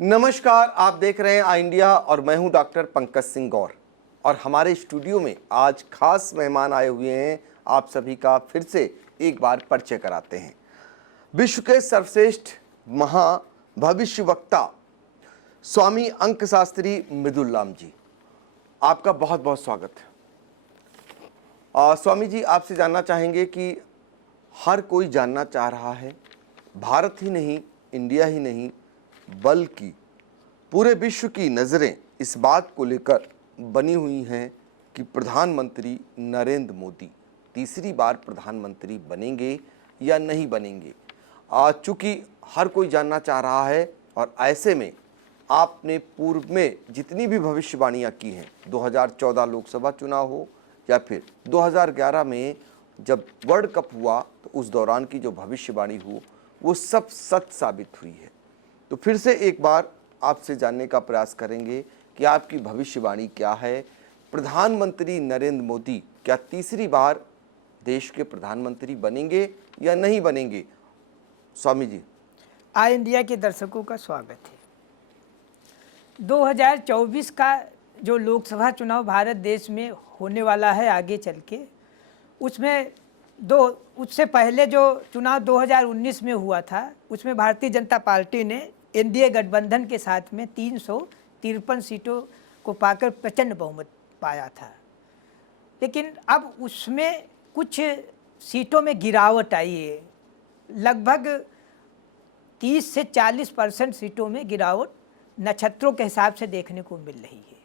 नमस्कार, आप देख रहे हैं आई इंडिया और मैं हूं डॉक्टर पंकज सिंह गौर। और हमारे स्टूडियो में आज खास मेहमान आए हुए हैं। आप सभी का फिर से एक बार परिचय कराते हैं। विश्व के सर्वश्रेष्ठ भविष्य वक्ता स्वामी अंक शास्त्री मृदुल जी, आपका बहुत बहुत स्वागत है। स्वामी जी, आपसे जानना चाहेंगे कि हर कोई जानना चाह रहा है, भारत ही नहीं, इंडिया ही नहीं, बल्कि पूरे विश्व की नज़रें इस बात को लेकर बनी हुई हैं कि प्रधानमंत्री नरेंद्र मोदी तीसरी बार प्रधानमंत्री बनेंगे या नहीं बनेंगे। चूँकि हर कोई जानना चाह रहा है और ऐसे में आपने पूर्व में जितनी भी भविष्यवाणियाँ की हैं, 2014 लोकसभा चुनाव हो या फिर 2011 में जब वर्ल्ड कप हुआ तो उस दौरान की जो भविष्यवाणी हो वो सब सच साबित हुई है। तो फिर से एक बार आपसे जानने का प्रयास करेंगे कि आपकी भविष्यवाणी क्या है। प्रधानमंत्री नरेंद्र मोदी क्या तीसरी बार देश के प्रधानमंत्री बनेंगे या नहीं बनेंगे? स्वामी जी। आई इंडिया के दर्शकों का स्वागत है। 2024 का जो लोकसभा चुनाव भारत देश में होने वाला है आगे चल के, उससे पहले जो चुनाव 2019 में हुआ था उसमें भारतीय जनता पार्टी ने एनडीए गठबंधन के साथ में 353 सीटों को पाकर प्रचंड बहुमत पाया था। लेकिन अब उसमें कुछ सीटों में गिरावट आई है। लगभग 30 से 40% सीटों में गिरावट नक्षत्रों के हिसाब से देखने को मिल रही है।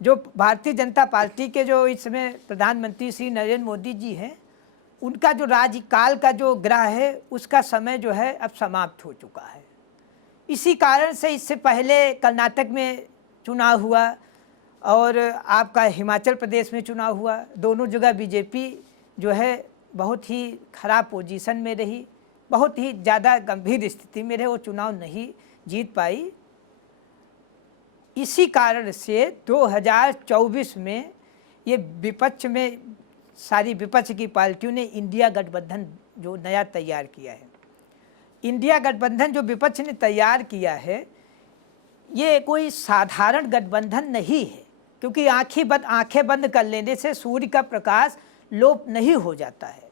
जो भारतीय जनता पार्टी के जो इस समय प्रधानमंत्री श्री नरेंद्र मोदी जी हैं, उनका जो राज्यकाल का जो ग्रह है उसका समय जो है अब समाप्त हो चुका है। इसी कारण से इससे पहले कर्नाटक में चुनाव हुआ और आपका हिमाचल प्रदेश में चुनाव हुआ। दोनों जगह बीजेपी जो है बहुत ही खराब पोजीशन में रही, बहुत ही ज़्यादा गंभीर स्थिति में रहे, वो चुनाव नहीं जीत पाई। इसी कारण से 2024 में ये विपक्ष में सारी विपक्ष की पार्टियों ने इंडिया गठबंधन जो नया तैयार किया है, इंडिया गठबंधन जो विपक्ष ने तैयार किया है, ये कोई साधारण गठबंधन नहीं है। क्योंकि आंखें बंद कर लेने से सूर्य का प्रकाश लोप नहीं हो जाता है।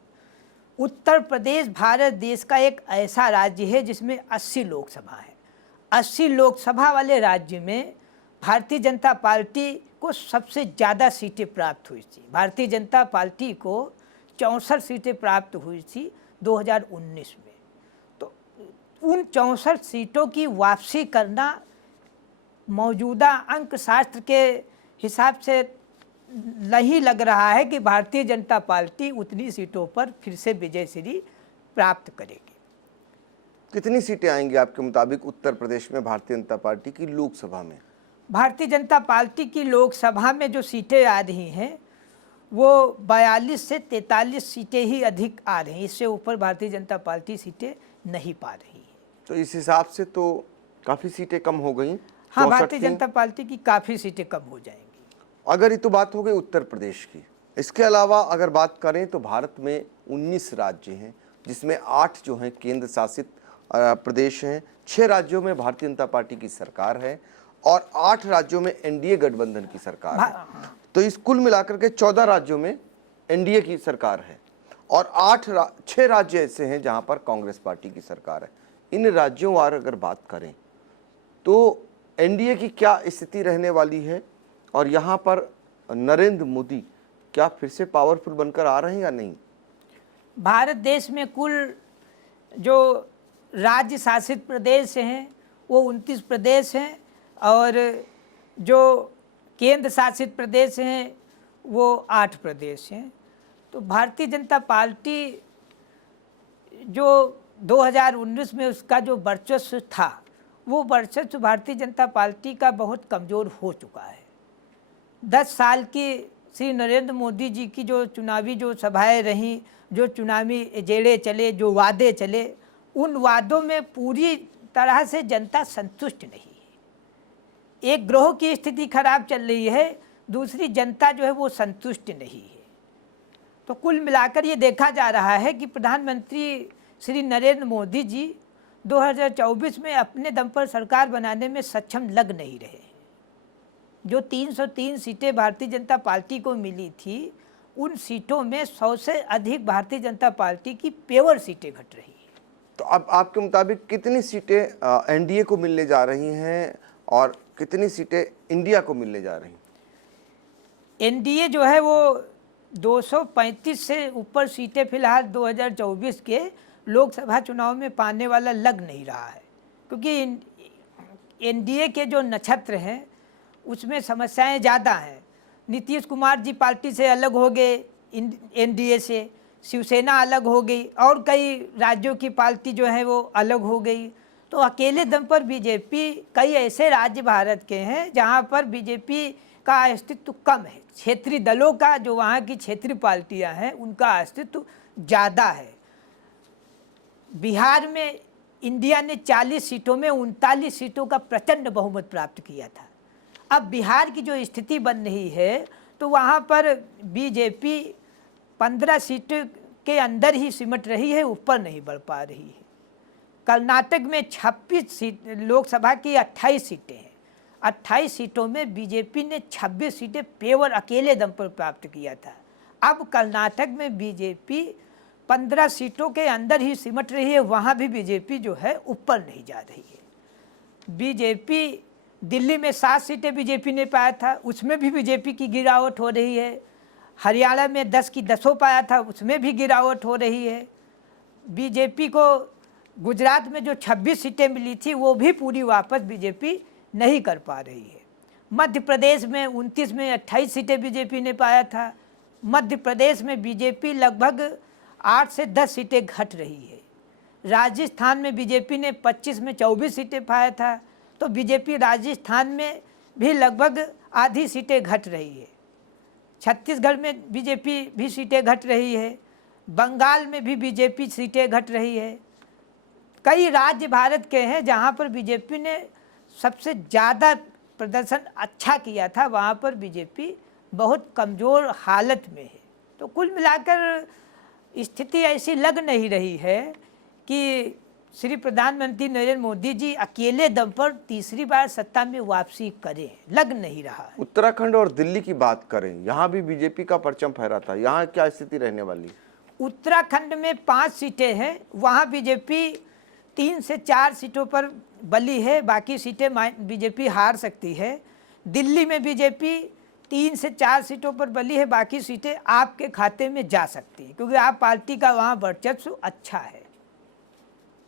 उत्तर प्रदेश भारत देश का एक ऐसा राज्य है जिसमें 80 लोकसभा है। 80 लोकसभा वाले राज्य में भारतीय जनता पार्टी को सबसे ज़्यादा सीटें प्राप्त हुई थी। भारतीय जनता पार्टी को 64 सीटें प्राप्त हुई थी 2019 में। तो उन 64 सीटों की वापसी करना मौजूदा अंक शास्त्र के हिसाब से नहीं लग रहा है कि भारतीय जनता पार्टी उतनी सीटों पर फिर से विजयश्री प्राप्त करेगी। कितनी सीटें आएंगी आपके मुताबिक उत्तर प्रदेश में भारतीय जनता पार्टी की लोकसभा में? भारतीय जनता पार्टी की लोकसभा में जो सीटें आ रही हैं वो 42 से 43 सीटें ही अधिक आ रही हैं। इससे ऊपर भारतीय जनता पार्टी सीटें नहीं पा रही है। तो इस हिसाब से तो काफ़ी सीटें कम हो गई। हाँ, भारतीय जनता पार्टी की काफ़ी सीटें कम हो जाएंगी। अगर ये तो बात हो गई उत्तर प्रदेश की। इसके अलावा अगर बात करें तो भारत में 19 राज्य हैं, जिसमें 8 जो हैं केंद्र शासित प्रदेश हैं। 6 राज्यों में भारतीय जनता पार्टी की सरकार है और 8 राज्यों में एनडीए गठबंधन की सरकार है। तो इस कुल मिलाकर के 14 राज्यों में एनडीए की सरकार है और 6 राज्य ऐसे हैं जहां पर कांग्रेस पार्टी की सरकार है। इन राज्यों वार अगर बात करें तो एनडीए की क्या स्थिति रहने वाली है और यहाँ पर नरेंद्र मोदी क्या फिर से पावरफुल बनकर आ रहे हैं या नहीं? भारत देश में कुल जो राज्य शासित प्रदेश हैं वो 29 प्रदेश हैं और जो केंद्र शासित प्रदेश हैं वो 8 प्रदेश हैं। तो भारतीय जनता पार्टी जो 2019 में उसका जो वर्चस्व था, वो वर्चस्व भारतीय जनता पार्टी का बहुत कमज़ोर हो चुका है। 10 साल की श्री नरेंद्र मोदी जी की जो चुनावी जो सभाएं रहीं, जो चुनावी एजेंडे चले, जो वादे चले, उन वादों में पूरी तरह से जनता संतुष्ट नहीं है। एक ग्रोह की स्थिति खराब चल रही है, दूसरी जनता जो है वो संतुष्ट नहीं है। तो कुल मिलाकर ये देखा जा रहा है कि प्रधानमंत्री श्री नरेंद्र मोदी जी 2024 में अपने दम पर सरकार बनाने में सक्षम लग नहीं रहे। जो 303 सीटें भारतीय जनता पार्टी को मिली थी, उन सीटों में 100 से अधिक भारतीय जनता पार्टी की पेवर सीटें घट रही हैं। तो अब आपके मुताबिक कितनी सीटें एनडीए को मिलने जा रही हैं और कितनी सीटें इंडिया को मिलने जा रही हैं? एनडीए जो है वो 235 से ऊपर सीटें फिलहाल 2024 के लोकसभा चुनाव में पाने वाला लग नहीं रहा है, क्योंकि एनडीए के जो नक्षत्र हैं उसमें समस्याएं ज़्यादा हैं। नीतीश कुमार जी पार्टी से अलग हो गए, एनडीए से शिवसेना अलग हो गई और कई राज्यों की पार्टी जो है वो अलग हो गई। तो अकेले दम पर बीजेपी, कई ऐसे राज्य भारत के हैं जहां पर बीजेपी का अस्तित्व कम है। क्षेत्रीय दलों का, जो वहाँ की क्षेत्रीय पार्टियां हैं, उनका अस्तित्व ज़्यादा है। बिहार में इंडिया ने 40 सीटों में 39 सीटों का प्रचंड बहुमत प्राप्त किया था। अब बिहार की जो स्थिति बन रही है तो वहाँ पर बीजेपी 15 सीट के अंदर ही सिमट रही है, ऊपर नहीं बढ़ पा रही है। कर्नाटक में 26 सीट, लोकसभा की 28 सीटें हैं। 28 सीटों में बीजेपी ने 26 सीटें पेवर अकेले दम पर प्राप्त किया था। अब कर्नाटक में बीजेपी 15 सीटों के अंदर ही सिमट रही है, वहाँ भी बीजेपी जो है ऊपर नहीं जा रही है। बीजेपी दिल्ली में 7 सीटें बीजेपी ने पाया था, उसमें भी बीजेपी की गिरावट हो रही है। हरियाणा में 10 की 10 पाया था, उसमें भी गिरावट हो रही है। बीजेपी को गुजरात में जो 26 सीटें मिली थी वो भी पूरी वापस बीजेपी नहीं कर पा रही है। मध्य प्रदेश में 29 में 28 सीटें बीजेपी ने पाया था। मध्य प्रदेश में बीजेपी लगभग 8 से 10 सीटें घट रही है। राजस्थान में बीजेपी ने 25 में 24 सीटें पाया था, तो बीजेपी राजस्थान में भी लगभग आधी सीटें घट रही है। छत्तीसगढ़ में बीजेपी भी सीटें घट रही है। बंगाल में भी बीजेपी सीटें घट रही है। कई राज्य भारत के हैं जहां पर बीजेपी ने सबसे ज़्यादा प्रदर्शन अच्छा किया था, वहां पर बीजेपी बहुत कमज़ोर हालत में है। तो कुल मिलाकर स्थिति ऐसी लग नहीं रही है कि श्री प्रधानमंत्री नरेंद्र मोदी जी अकेले दम पर तीसरी बार सत्ता में वापसी करें, लग नहीं रहा है। उत्तराखंड और दिल्ली की बात करें, यहाँ भी बीजेपी का परचम फहरा था, यहाँ क्या स्थिति रहने वाली है? उत्तराखंड में 5 सीटें हैं, वहाँ बीजेपी 3 से 4 सीटों पर बली है, बाकी सीटें बीजेपी हार सकती है। दिल्ली में बीजेपी 3 से 4 सीटों पर बली है, बाकी सीटें आपके खाते में जा सकती हैं, क्योंकि आप पार्टी का वहाँ वर्चस्व अच्छा है।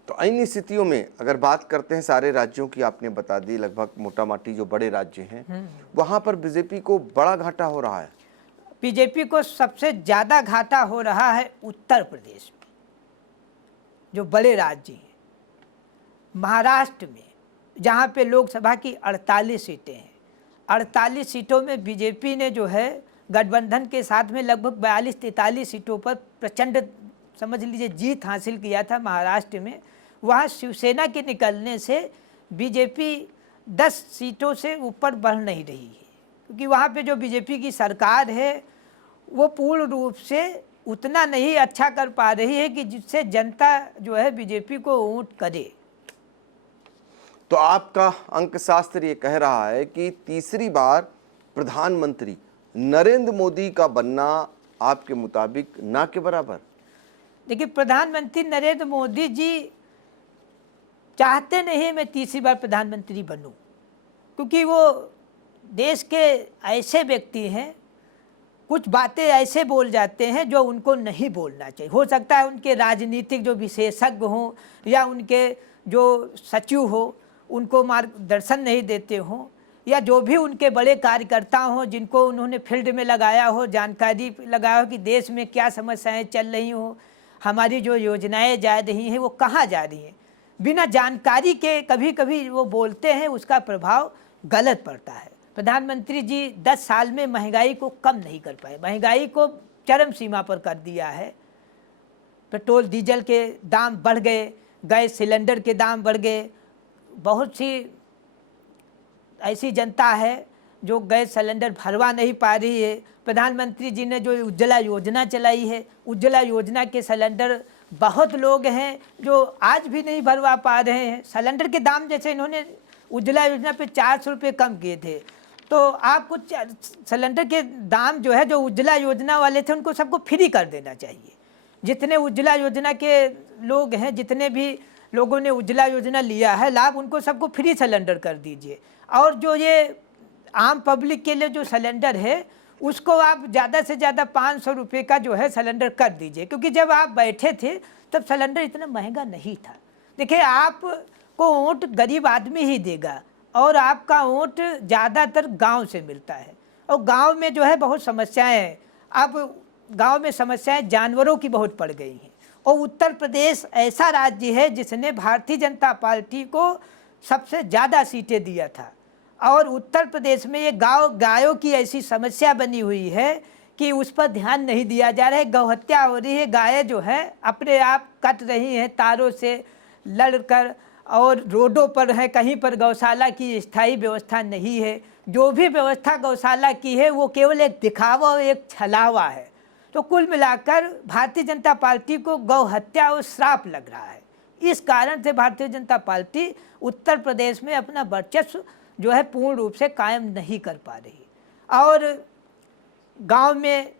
तो इन स्थितियों में अगर बात करते हैं, सारे राज्यों की आपने बता दी, लगभग मोटा माटी जो बड़े राज्य हैं वहाँ पर बीजेपी को बड़ा घाटा हो रहा है। बीजेपी को सबसे ज़्यादा घाटा हो रहा है उत्तर प्रदेश में, जो बड़े राज्य हैं। महाराष्ट्र में, जहाँ पे लोकसभा की 48 सीटें हैं, 48 सीटों में बीजेपी ने जो है गठबंधन के साथ में लगभग 42-43 सीटों पर प्रचंड, समझ लीजिए, जीत हासिल किया था महाराष्ट्र में। वहाँ शिवसेना के निकलने से बीजेपी 10 सीटों से ऊपर बढ़ नहीं रही है, क्योंकि वहाँ पे जो बीजेपी की सरकार है वो पूर्ण रूप से उतना नहीं अच्छा कर पा रही है कि जिससे जनता जो है बीजेपी को वोट करे। तो आपका अंकशास्त्र ये कह रहा है कि तीसरी बार प्रधानमंत्री नरेंद्र मोदी का बनना आपके मुताबिक ना के बराबर? देखिए, प्रधानमंत्री नरेंद्र मोदी जी चाहते नहीं मैं तीसरी बार प्रधानमंत्री बनूं, क्योंकि वो देश के ऐसे व्यक्ति हैं, कुछ बातें ऐसे बोल जाते हैं जो उनको नहीं बोलना चाहिए। हो सकता है उनके राजनीतिक जो विशेषज्ञ हों या उनके जो सचिव हो उनको मार्गदर्शन नहीं देते हों, या जो भी उनके बड़े कार्यकर्ता हों जिनको उन्होंने फील्ड में लगाया हो, जानकारी लगाया हो कि देश में क्या समस्याएं चल रही हों, हमारी जो योजनाएं जा रही हैं वो कहाँ जा रही हैं, बिना जानकारी के कभी कभी वो बोलते हैं, उसका प्रभाव गलत पड़ता है। प्रधानमंत्री जी 10 साल में महंगाई को कम नहीं कर पाए, महंगाई को चरम सीमा पर कर दिया है। पेट्रोल डीजल के दाम बढ़ गए, गैस सिलेंडर के दाम बढ़ गए। बहुत सी ऐसी जनता है जो गैस सिलेंडर भरवा नहीं पा रही है। प्रधानमंत्री जी ने जो उज्ज्वला योजना चलाई है, उज्ज्वला योजना के सिलेंडर बहुत लोग हैं जो आज भी नहीं भरवा पा रहे हैं। सिलेंडर के दाम जैसे इन्होंने उज्ज्वला योजना पे 400 रुपये कम किए थे, तो आपको सिलेंडर के दाम जो है, जो उज्ज्वला योजना वाले थे उनको सबको फ्री कर देना चाहिए। जितने उज्ज्वला योजना के लोग हैं, जितने भी लोगों ने उज्ज्वला योजना लिया है लाभ, उनको सबको फ्री सिलेंडर कर दीजिए। और जो ये आम पब्लिक के लिए जो सिलेंडर है उसको आप ज़्यादा से ज़्यादा 500 रुपये का जो है सिलेंडर कर दीजिए, क्योंकि जब आप बैठे थे तब सिलेंडर इतना महंगा नहीं था। देखिए, आपको वोट गरीब आदमी ही देगा, और आपका वोट ज़्यादातर गांव से मिलता है, और गांव में जो है बहुत समस्याएं हैं। अब गांव में समस्याएं जानवरों की बहुत पड़ गई हैं, और उत्तर प्रदेश ऐसा राज्य है जिसने भारतीय जनता पार्टी को सबसे ज़्यादा सीटें दिया था, और उत्तर प्रदेश में ये गायों की ऐसी समस्या बनी हुई है कि उस पर ध्यान नहीं दिया जा रहा है। गौहत्या हो रही है, गायें जो है अपने आप कट रही हैं तारों से लड़कर, और रोडों पर है, कहीं पर गौशाला की स्थायी व्यवस्था नहीं है। जो भी व्यवस्था गौशाला की है वो केवल एक दिखावा और एक छलावा है। तो कुल मिलाकर भारतीय जनता पार्टी को गौ हत्या और श्राप लग रहा है। इस कारण से भारतीय जनता पार्टी उत्तर प्रदेश में अपना वर्चस्व जो है पूर्ण रूप से कायम नहीं कर पा रही। और गांव में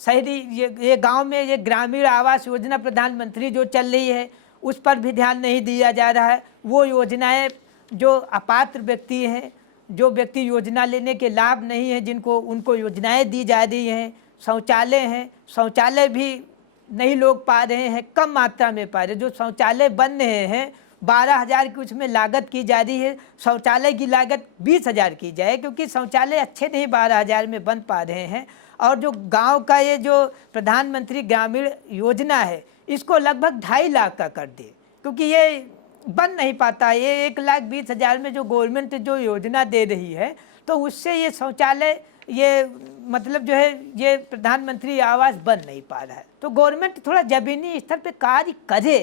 शहरी ये गांव में ये ग्रामीण आवास योजना प्रधानमंत्री जो चल रही है उस पर भी ध्यान नहीं दिया जा रहा है। वो योजनाएं जो अपात्र व्यक्ति हैं, जो व्यक्ति योजना लेने के लाभ नहीं है, जिनको उनको योजनाएं दी जा रही हैं। शौचालय हैं, शौचालय भी नहीं लोग पा रहे हैं, कम मात्रा में पा रहे। जो शौचालय बन रहे हैं 12,000 की उसमें लागत की जा रही है, शौचालय की लागत 20,000 की जाए, क्योंकि शौचालय अच्छे नहीं 12,000 में बन पा रहे हैं। और जो गांव का ये जो प्रधानमंत्री ग्रामीण योजना है इसको लगभग 2.5 लाख का कर दे, क्योंकि ये बन नहीं पाता। ये 1,20,000 में जो गवर्नमेंट जो योजना दे रही है, तो उससे ये शौचालय ये मतलब जो है ये प्रधानमंत्री आवास बन नहीं पा रहा है। तो गवर्नमेंट थोड़ा ज़मीनी स्तर पे कार्य करे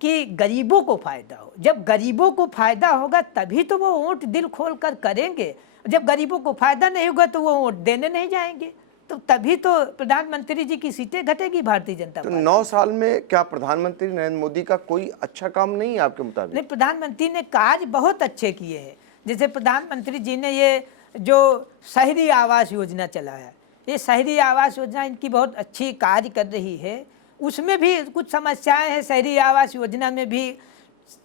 कि गरीबों को फ़ायदा हो। जब गरीबों को फ़ायदा होगा तभी तो वो वोट दिल खोल कर करेंगे। जब गरीबों को फ़ायदा नहीं होगा तो वो वोट देने नहीं जाएंगे, तो तभी तो प्रधानमंत्री जी की सीटें घटेगी भारतीय जनता तो पार्टी। 9 साल में क्या प्रधानमंत्री नरेंद्र मोदी का कोई अच्छा काम नहीं है आपके मुताबिक? नहीं, प्रधानमंत्री ने कार्य बहुत अच्छे किए हैं। जैसे प्रधानमंत्री जी ने ये जो शहरी आवास योजना चलाया, ये शहरी आवास योजना इनकी बहुत अच्छी कार्य कर रही है। उसमें भी कुछ समस्याएं हैं। शहरी आवास योजना में भी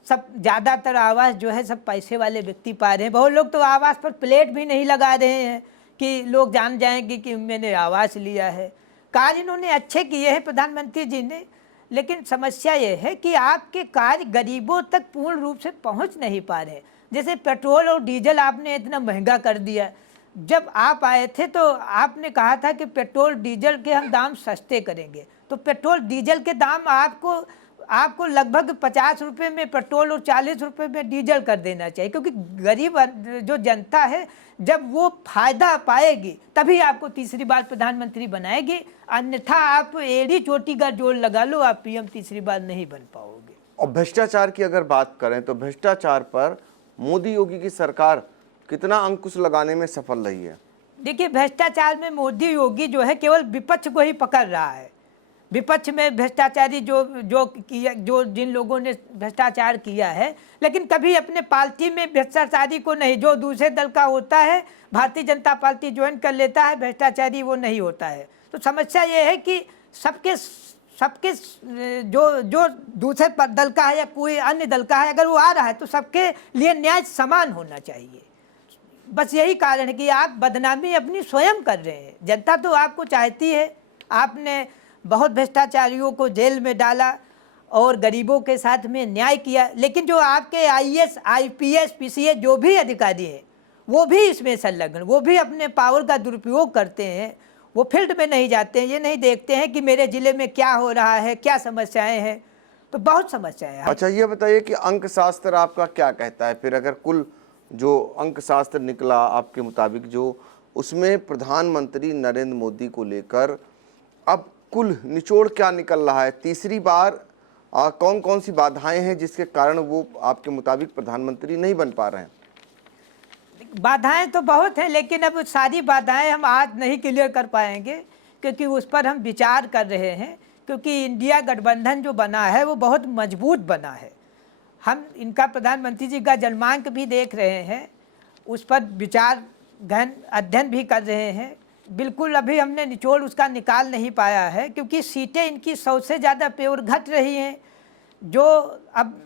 सब ज़्यादातर आवास जो है सब पैसे वाले व्यक्ति पा रहे हैं। बहुत लोग तो आवास पर प्लेट भी नहीं लगा रहे हैं कि लोग जान जाएंगे कि मैंने आवास लिया है। कार्य इन्होंने अच्छे किए हैं प्रधानमंत्री जी ने, लेकिन समस्या ये है कि आपके कार्य गरीबों तक पूर्ण रूप से पहुंच नहीं पा रहे। जैसे पेट्रोल और डीजल आपने इतना महंगा कर दिया। जब आप आए थे तो आपने कहा था कि पेट्रोल डीजल के हम दाम सस्ते करेंगे, तो पेट्रोल डीजल के दाम आपको लगभग 50 रुपये में पेट्रोल और 40 रुपये में डीजल कर देना चाहिए, क्योंकि गरीब जो जनता है जब वो फायदा पाएगी तभी आपको तीसरी बार प्रधानमंत्री बनाएगी। अन्यथा आप एड़ी चोटी का जोड़ लगा लो, आप पीएम तीसरी बार नहीं बन पाओगे। और भ्रष्टाचार की अगर बात करें तो भ्रष्टाचार पर मोदी योगी की सरकार कितना अंकुश लगाने में सफल रही है? देखिए, भ्रष्टाचार में मोदी योगी जो है केवल विपक्ष को ही पकड़ रहा है। विपक्ष में भ्रष्टाचारी जो जिन लोगों ने भ्रष्टाचार किया है, लेकिन कभी अपने पार्टी में भ्रष्टाचारी को नहीं। जो दूसरे दल का होता है, भारतीय जनता पार्टी ज्वाइन कर लेता है, भ्रष्टाचारी वो नहीं होता है। तो समस्या ये है कि सबके जो दूसरे दल का है या कोई अन्य दल का है, अगर वो आ रहा है तो सबके लिए न्याय समान होना चाहिए। बस यही कारण है कि आप बदनामी अपनी स्वयं कर रहे हैं। जनता तो आपको चाहती है। आपने बहुत भ्रष्टाचारियों को जेल में डाला और गरीबों के साथ में न्याय किया, लेकिन जो आपके आईएएस, आईपीएस, पीसीएस जो भी अधिकारी हैं वो भी इसमें संलग्न, वो भी अपने पावर का दुरुपयोग करते हैं। वो फील्ड में नहीं जाते हैं, ये नहीं देखते हैं कि मेरे ज़िले में क्या हो रहा है, क्या समस्याएं हैं। तो बहुत समस्याएं हैं। अच्छा, ये बताइए कि अंक शास्त्र आपका क्या कहता है फिर? अगर कुल जो अंक शास्त्र निकला आपके मुताबिक, जो उसमें प्रधानमंत्री नरेंद्र मोदी को लेकर अब कुल निचोड़ क्या निकल रहा है? तीसरी बार कौन कौन सी बाधाएं हैं जिसके कारण वो आपके मुताबिक प्रधानमंत्री नहीं बन पा रहे हैं? बाधाएं तो बहुत हैं, लेकिन अब सारी बाधाएं हम आज नहीं क्लियर कर पाएंगे, क्योंकि उस पर हम विचार कर रहे हैं। क्योंकि इंडिया गठबंधन जो बना है वो बहुत मजबूत बना है। हम इनका प्रधानमंत्री जी का जन्मांक भी देख रहे हैं, उस पर विचार गहन अध्ययन भी कर रहे हैं। बिल्कुल अभी हमने निचोड़ उसका निकाल नहीं पाया है, क्योंकि सीटें इनकी 100 से ज़्यादा पे और घट रही हैं। जो अब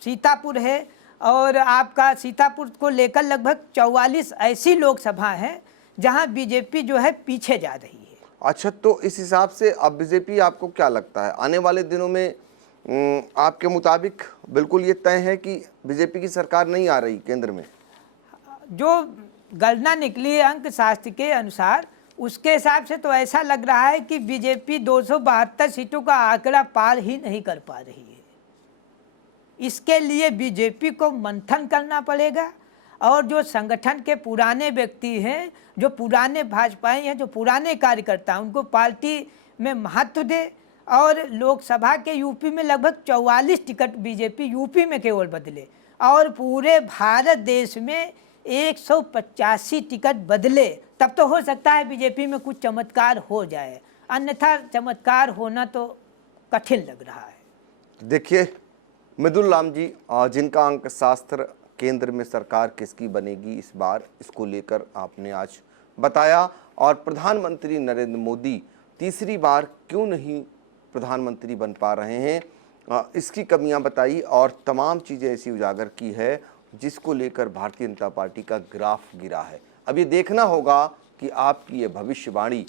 सीतापुर है, और आपका सीतापुर को लेकर लगभग 44 ऐसी लोकसभा हैं जहां बीजेपी जो है पीछे जा रही है। अच्छा, तो इस हिसाब से अब बीजेपी, आपको क्या लगता है आने वाले दिनों में आपके मुताबिक बिल्कुल ये तय है कि बीजेपी की सरकार नहीं आ रही केंद्र में? जो गणना निकली है अंक शास्त्र के अनुसार, उसके हिसाब से तो ऐसा लग रहा है कि बीजेपी 272 सीटों का आंकड़ा पार ही नहीं कर पा रही है। इसके लिए बीजेपी को मंथन करना पड़ेगा, और जो संगठन के पुराने व्यक्ति हैं, जो पुराने भाजपाई हैं, जो पुराने कार्यकर्ता हैं, उनको पार्टी में महत्व दे। और लोकसभा के यूपी में लगभग 44 टिकट बीजेपी यूपी में केवल बदले, और पूरे भारत देश में 185 टिकट बदले, तब तो हो सकता है बीजेपी में कुछ चमत्कार हो जाए, अन्यथा चमत्कार होना तो कठिन लग रहा है। देखिए मृदुल राम जी, जिनका अंक शास्त्र केंद्र में सरकार किसकी बनेगी इस बार, इसको लेकर आपने आज बताया, और प्रधानमंत्री नरेंद्र मोदी तीसरी बार क्यों नहीं प्रधानमंत्री बन पा रहे हैं, इसकी कमियां बताई, और तमाम चीज़ें ऐसी उजागर की है जिसको लेकर भारतीय जनता पार्टी का ग्राफ गिरा है। अब ये देखना होगा कि आपकी ये भविष्यवाणी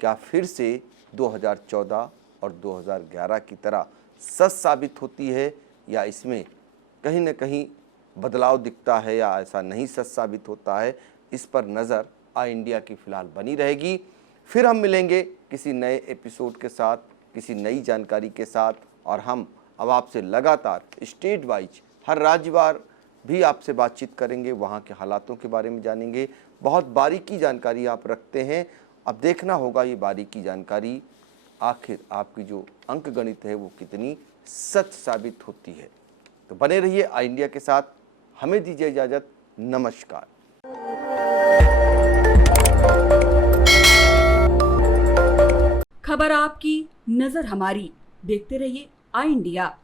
क्या फिर से 2014 और 2011 की तरह सच साबित होती है, या इसमें कहीं न कहीं बदलाव दिखता है, या ऐसा नहीं सच साबित होता है। इस पर नज़र आई इंडिया की फ़िलहाल बनी रहेगी। फिर हम मिलेंगे किसी नए एपिसोड के साथ, किसी नई जानकारी के साथ, और हम अब आपसे लगातार स्टेट वाइज हर राज्यवार भी आपसे बातचीत करेंगे, वहाँ के हालातों के बारे में जानेंगे। बहुत बारीकी जानकारी आप रखते हैं, अब देखना होगा ये बारीकी जानकारी आखिर आपकी जो अंक गणित है वो कितनी सच साबित होती है। तो बने रहिए आई इंडिया के साथ, हमें दीजिए इजाज़त, नमस्कार। खबर आपकी, नजर हमारी, देखते रहिए आई इंडिया।